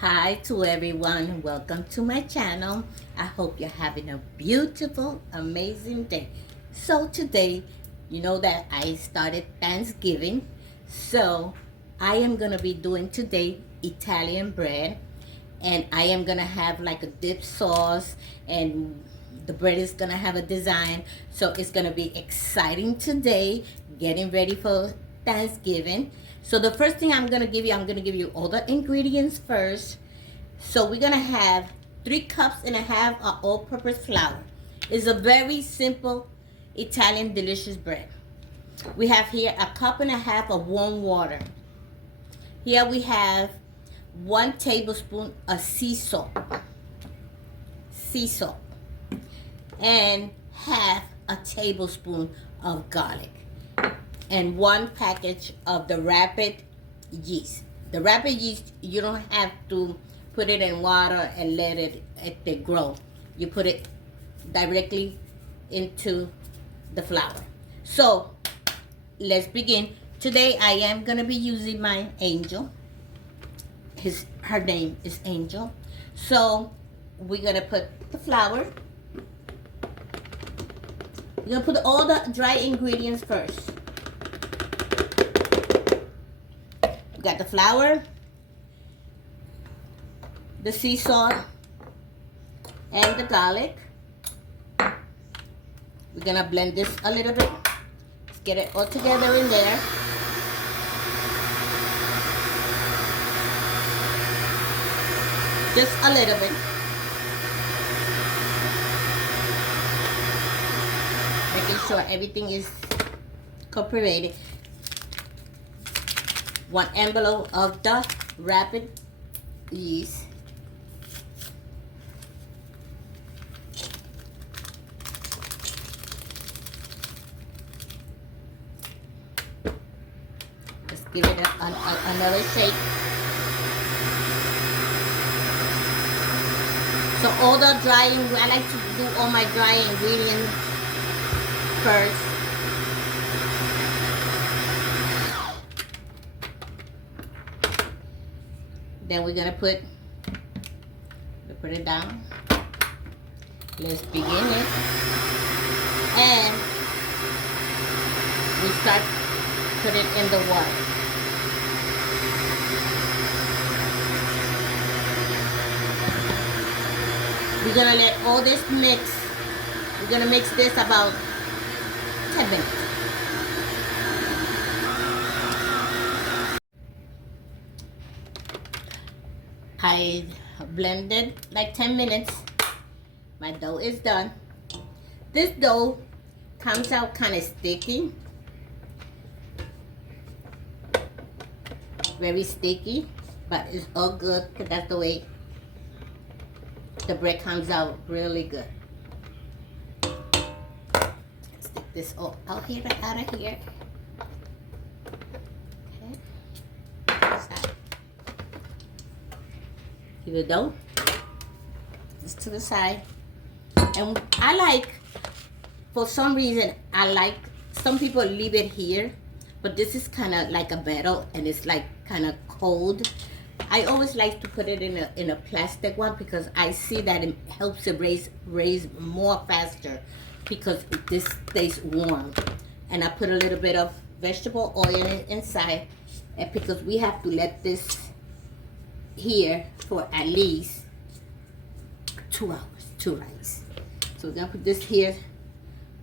Hi to everyone. Welcome to my channel. I hope you're having a beautiful, amazing day. So today, you know that I started Thanksgiving. So I am going to be doing today Italian bread. And I am going to have like a dip sauce. And the bread is going to have a design. So it's going to be exciting today. Getting ready for Thanksgiving. So the first thing I'm going to give you all the ingredients first. So we're going to have 3 cups and a half of all-purpose flour. It's a very simple Italian delicious bread. We have here a cup and a half of warm water. Here we have 1 tablespoon of sea salt. Sea salt. And half a tablespoon of garlic. And 1 package of the rapid yeast. The rapid yeast, you don't have to put it in water and let it grow. You put it directly into the flour. So let's begin. Today I am gonna be using my Angel. Her name is Angel. So we're gonna put the flour. We're gonna put all the dry ingredients first. We got the flour, the sea salt, and the garlic. We're gonna blend this a little bit. Let's get it all together in there. Just a little bit. Making sure everything is cooperated. 1 envelope of the rapid yeast. Let's give it another shake. So all the I like to do all my dry ingredients first. Then we're gonna put it down. Let's begin it. And we start put it in the water. We're gonna let all this mix. We're gonna mix this about 10 minutes. I blended like 10 minutes. My dough is done. This dough comes out kind of sticky. Very sticky, but it's all good because that's the way the bread comes out really good. Let's take this all out of here. Okay. Give it dough. This to the side. And I like, for some reason, some people leave it here, but this is kind of like a metal and it's like kind of cold. I always like to put it in a plastic one because I see that it helps it raise more faster because this stays warm. And I put a little bit of vegetable oil inside, and because we have to let this here for at least 2 hours to rise. So we're gonna put this here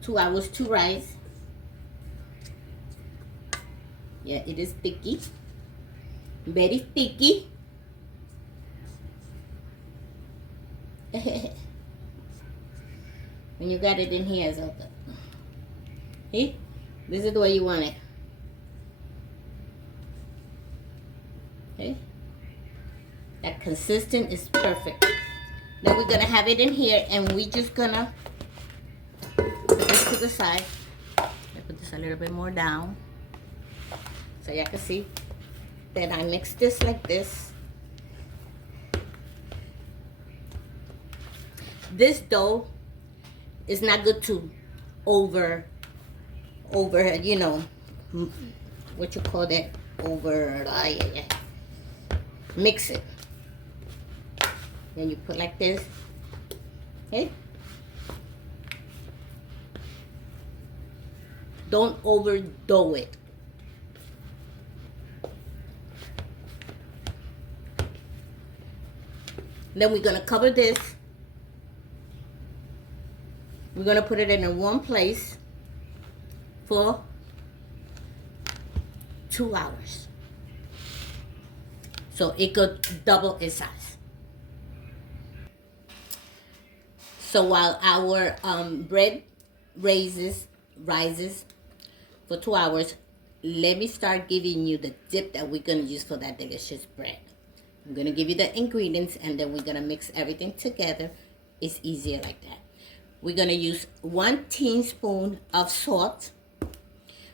2 hours to rise. Yeah, it is sticky, very sticky. When you got it in here, it's okay. See, this is the way you want it. Okay, that consistent is perfect. Then we're gonna have it in here, and we just gonna put this to the side. I put this a little bit more down so y'all can see. Then I mix this like this. This dough is not good to over, you know, what you call that, mix it. Then you put like this. Okay? Don't overdo it. Then we're going to cover this. We're going to put it in a warm place for 2 hours. So it could double its size. So while our bread rises for 2 hours, let me start giving you the dip that we're going to use for that delicious bread. I'm going to give you the ingredients, and then we're going to mix everything together. It's easier like that. We're going to use 1 teaspoon of salt.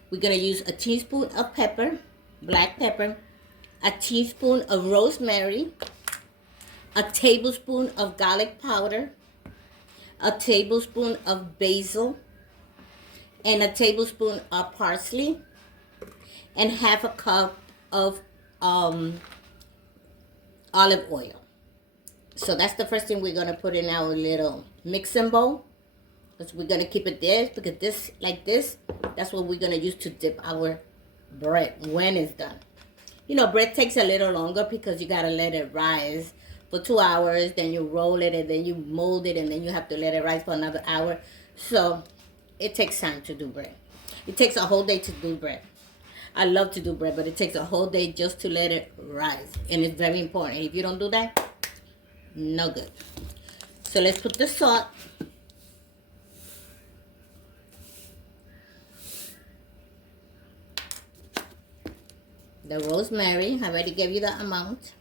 We're going to use a teaspoon of pepper, black pepper, a teaspoon of rosemary, a tablespoon of garlic powder, a tablespoon of basil, and a tablespoon of parsley, and half a cup of olive oil. So that's the first thing we're going to put in our little mixing bowl. Because we're going to keep it there, because this, like this, that's what we're going to use to dip our bread when it's done. You know, bread takes a little longer because you got to let it rise for 2 hours. Then you roll it, and then you mold it, and then you have to let it rise for another hour. So it takes time to do bread. It takes a whole day to do bread. I love to do bread, but it takes a whole day just to let it rise. And it's very important. If you don't do that, no good. So let's put the salt. The rosemary, I already gave you the amount.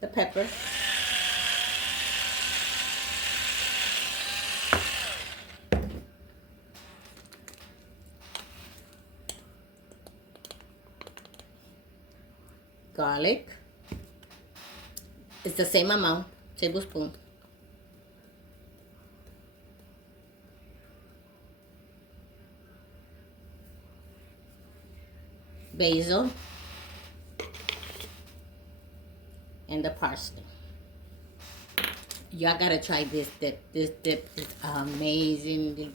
The pepper. Garlic. It's the same amount, tablespoon. Basil, and the parsley. Y'all gotta try this dip. This dip is amazing,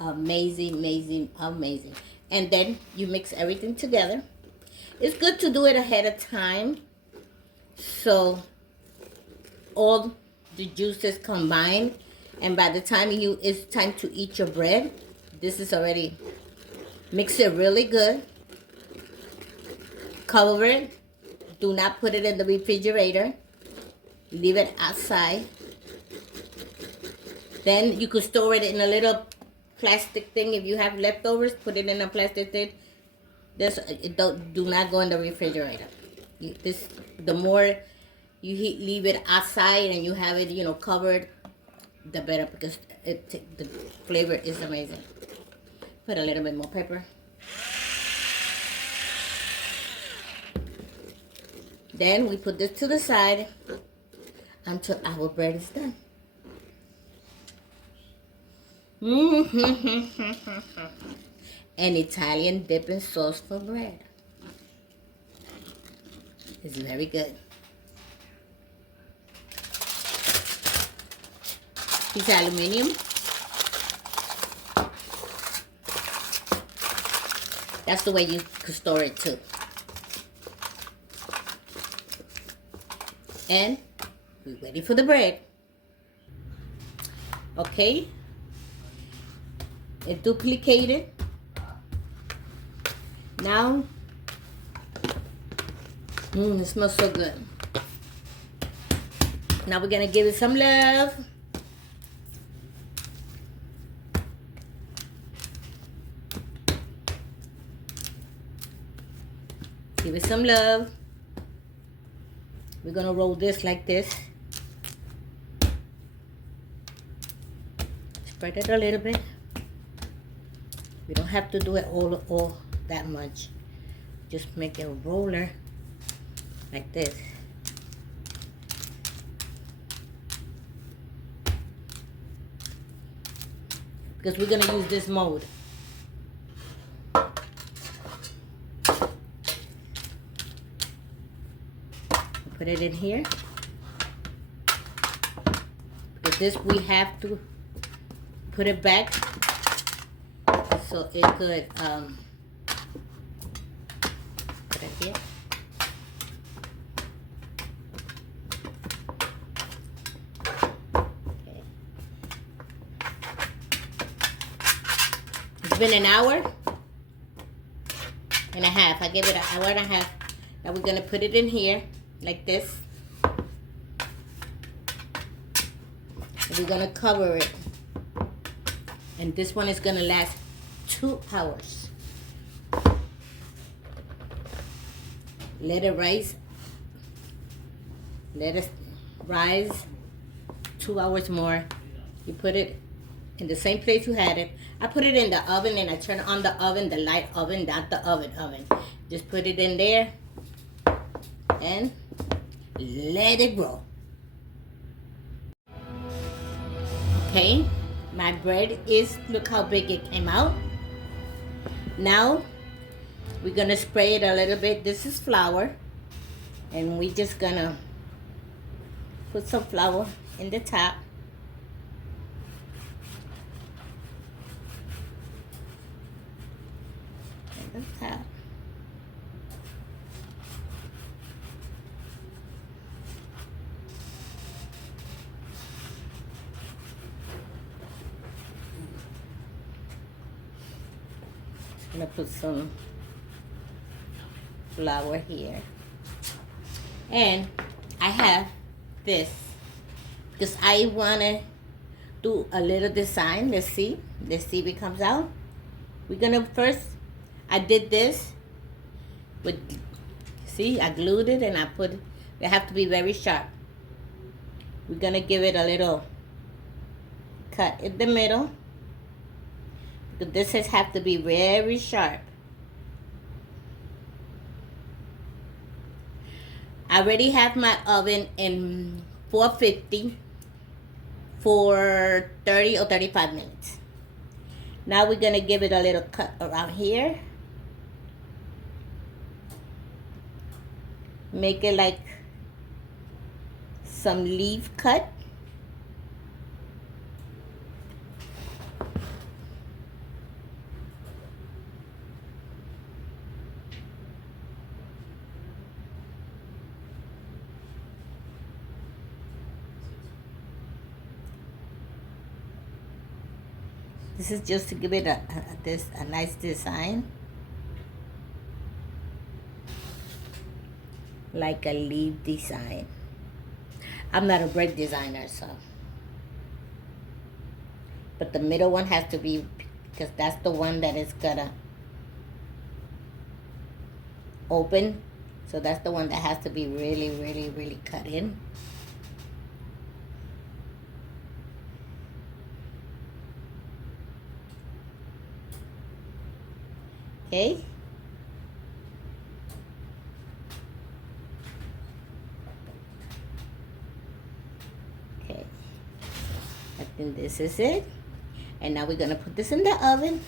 amazing. And then you mix everything together. It's good to do it ahead of time, so all the juices combine, and by the time it's time to eat your bread, this is already mix it really good. Cover it. Do not put it in the refrigerator. Leave it outside. Then you could store it in a little plastic thing. If you have leftovers, put it in a plastic thing. Do not go in the refrigerator. The more you leave it outside and you have it, covered, the better, because the flavor is amazing. Put a little bit more pepper. Then we put this to the side until our bread is done. An Italian dipping sauce for bread. It's very good. Piece of aluminum. That's the way you could store it too. And we're ready for the bread. Okay. It's duplicated. Now, it smells so good. Now we're gonna give it some love. Give it some love. We're gonna roll this like this. Spread it a little bit. We don't have to do it all that much. Just make a roller like this. Because we're gonna use this mold. Put it in here. Because this we have to put it back so it could put it here. Okay. It's been an hour and a half. I gave it an hour and a half. Now we're gonna put it in here like this. And we're gonna cover it. And this one is gonna last 2 hours. Let it rise. Let it rise 2 hours more. You put it in the same place you had it. I put it in the oven and I turn on the oven, the light oven, not the oven. Just put it in there and let it grow. Okay, my bread is, look how big it came out. Now we're gonna spray it a little bit. This is flour, and we're just gonna put some flour in the top. In the top. I'm gonna put some flour here, and I have this because I wanna do a little design. Let's see if it comes out. We're gonna first, I did this with, see, I glued it and I put it. They have to be very sharp. We're gonna give it a little cut in the middle. This has to be very sharp. I already have my oven in 450 for 30 or 35 minutes. Now we're gonna give it a little cut around here. Make it like some leaf cut. This is just to give it a nice design, like a leaf design. I'm not a bread designer, so, but the middle one has to be, because that's the one that is gonna open. So that's the one that has to be really, really, really cut in. Okay. Okay. I think this is it. And now we're going to put this in the oven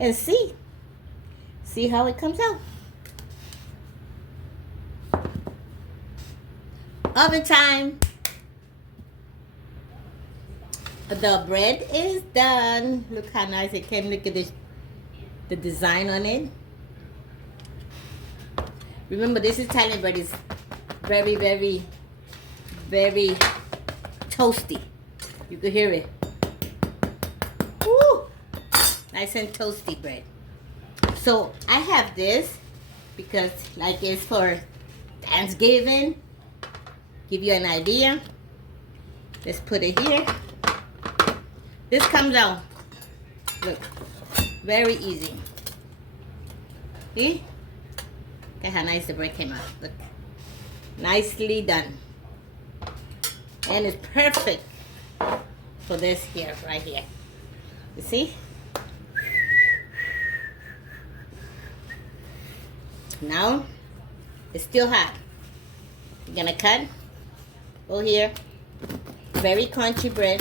and see how it comes out. Oven time. The bread is done. Look how nice it came. Look at this. The design on it. Remember, this Italian bread is very, very, very toasty. You can hear it. Woo! Nice and toasty bread. So I have this because, like, it's for Thanksgiving. Give you an idea. Let's put it here. This comes out. Look. Very easy. See? Look at how nice the bread came out. Look. Nicely done. And it's perfect for this here, right here. You see? Now, it's still hot. You're gonna cut. Go here. Very crunchy bread.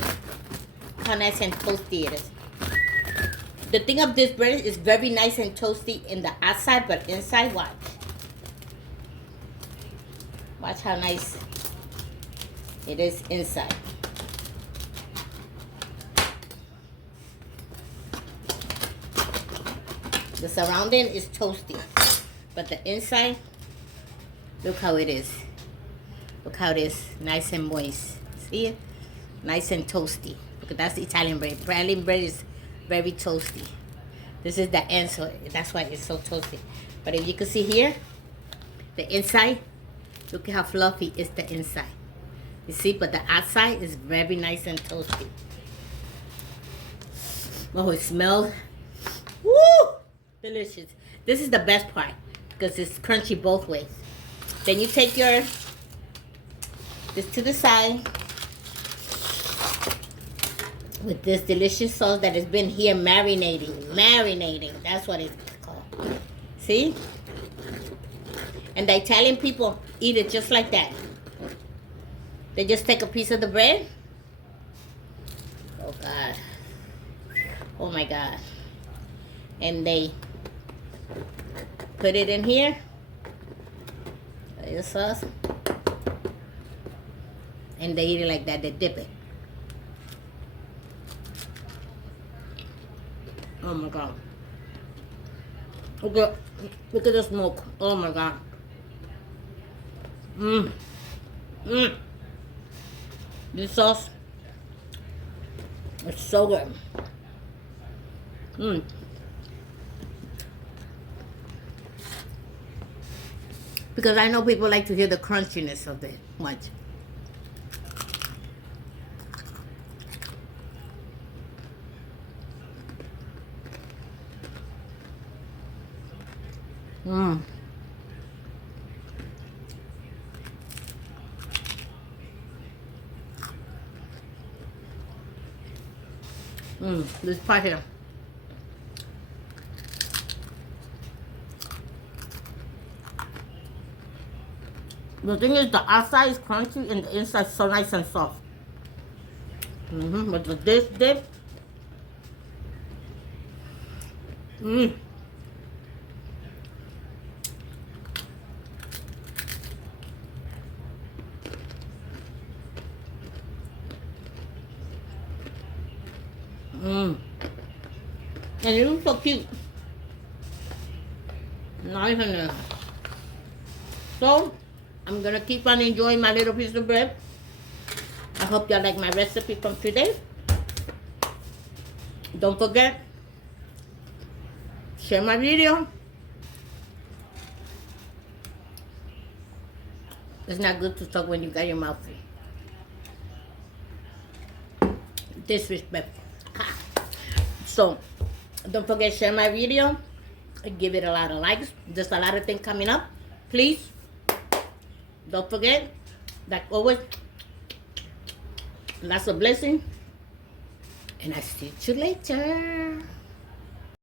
How nice and toasty it is. The thing of this bread is very nice and toasty in the outside, but inside, watch. Watch how nice it is inside. The surrounding is toasty, but the inside, look how it is. Look how it is, nice and moist. See it? Nice and toasty. Look, that's the Italian bread. Italian bread is very toasty. This is the end, so that's why it's so toasty. But if you can see here, the inside, look at how fluffy is the inside. You see, but the outside is very nice and toasty. Oh, it smells, woo, delicious. This is the best part because it's crunchy both ways. Then you take your, this to the side with this delicious sauce that has been here marinating. That's what it's called. See? And the Italian people eat it just like that. They just take a piece of the bread. Oh God. Oh my God. And they put it in here. The sauce. And they eat it like that. They dip it. Oh my God. Look at the smoke. Oh my God. This sauce is so good. Because I know people like to hear the crunchiness of it much. This part here. The thing is, the outside is crunchy and the inside is so nice and soft. But with this dip, and it looks so cute. Not even there. So, I'm gonna keep on enjoying my little piece of bread. I hope y'all like my recipe from today. Don't forget, share my video. It's not good to talk when you got your mouth free. Disrespectful. So, don't forget, share my video. Give it a lot of likes. There's a lot of things coming up. Please, don't forget, like always, lots of blessing. And I'll see you later.